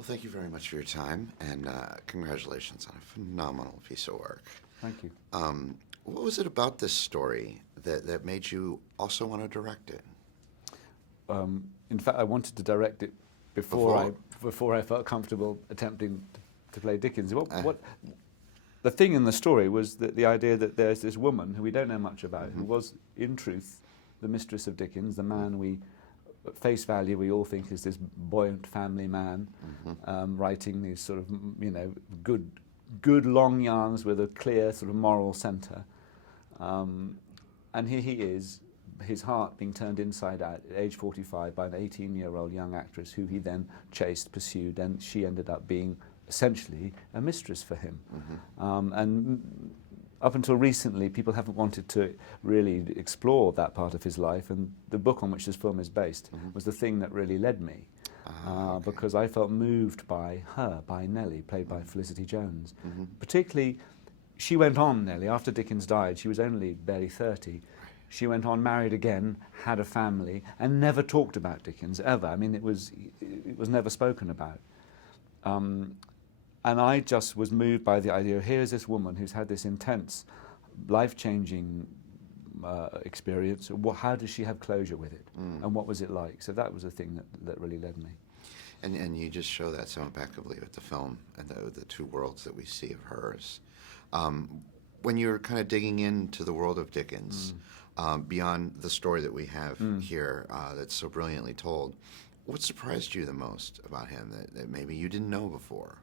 Well, thank you very much for your time, and congratulations on a phenomenal piece of work. Thank you. What was it about this story that made you also want to direct it? In fact, I wanted to direct it before I felt comfortable attempting to play Dickens. The thing in the story was that the idea that there's this woman who we don't know much about, who was, in truth, the mistress of Dickens, the man we, at face value, we all think is this buoyant family man, writing these sort of, good long yarns with a clear sort of moral centre. And here he is, his heart being turned inside out at age 45 by an 18-year-old young actress who he then chased, pursued, and she ended up being essentially a mistress for him. And up until recently, people haven't wanted to really explore that part of his life, and the book on which this film is based was the thing that really led me. Because I felt moved by her, by Nellie, played by Felicity Jones. Particularly, she went on, Nellie, after Dickens died, she was only barely 30, she went on, married again, had a family, and never talked about Dickens, ever. I mean, it was never spoken about. And I just was moved by the idea, here's this woman who's had this intense, life-changing experience. How does she have closure with it? And what was it like? So that was the thing that really led me. And you just show that so impeccably with the film and the two worlds that we see of hers. When you're kind of digging into the world of Dickens, beyond the story that we have here that's so brilliantly told, what surprised you the most about him that maybe you didn't know before?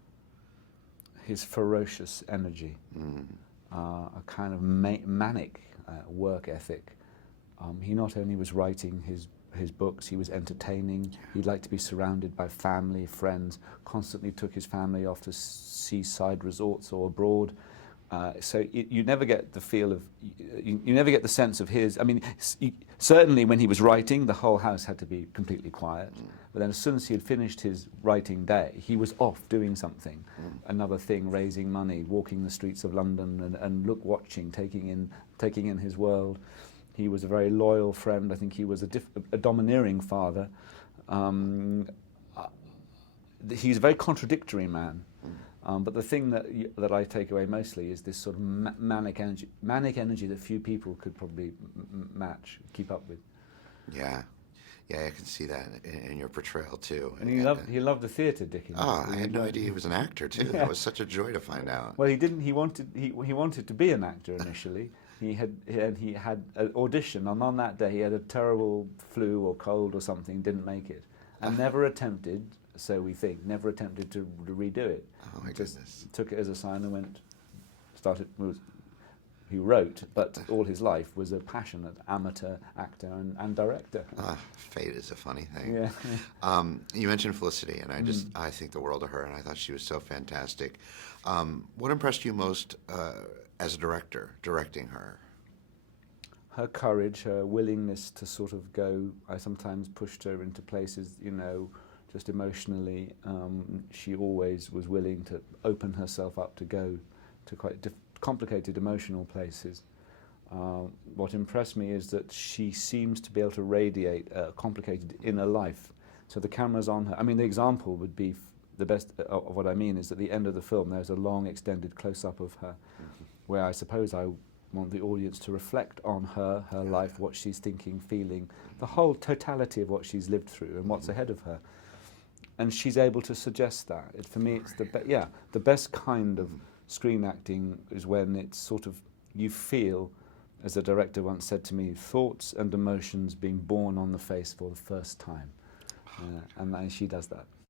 His ferocious energy, a kind of manic work ethic. He not only was writing his books, he was entertaining. He liked to be surrounded by family, friends, constantly took his family off to seaside resorts or abroad. So you never get the feel of, you never get the sense of his, I mean, certainly when he was writing, the whole house had to be completely quiet. But then as soon as he had finished his writing day, he was off doing something, another thing, raising money, walking the streets of London and watching, taking in his world. He was a very loyal friend. I think he was a domineering father. He's a very contradictory man. But the thing that I take away mostly is this sort of manic energy that few people could probably keep up with. Yeah, I can see that in your portrayal too. And he loved the theatre, Dickens. I had no idea he was an actor too. That was such a joy to find out. Well, he didn't. He wanted to be an actor initially. He had an audition, and on that day he had a terrible flu or cold or something, didn't make it, and never attempted. So we think, never attempted to redo it. Oh my goodness. Took it as a sign and he wrote, but all his life was a passionate amateur actor and director. Fate is a funny thing. Yeah. You mentioned Felicity, and I think the world of her, and I thought she was so fantastic. What impressed you most as a director, directing her? Her courage, her willingness to sort of go. I sometimes pushed her into places, just emotionally. She always was willing to open herself up to go to quite complicated emotional places. What impressed me is that she seems to be able to radiate a complicated inner life. So the camera's on her. I mean, the example would be the best of what I mean is at the end of the film there's a long extended close-up of her, where I suppose I want the audience to reflect on her life, what she's thinking, feeling, the whole totality of what she's lived through and what's ahead of her. And she's able to suggest that. For me, it's the best kind of screen acting is when it's sort of, you feel, as the director once said to me, thoughts and emotions being born on the face for the first time. And she does that.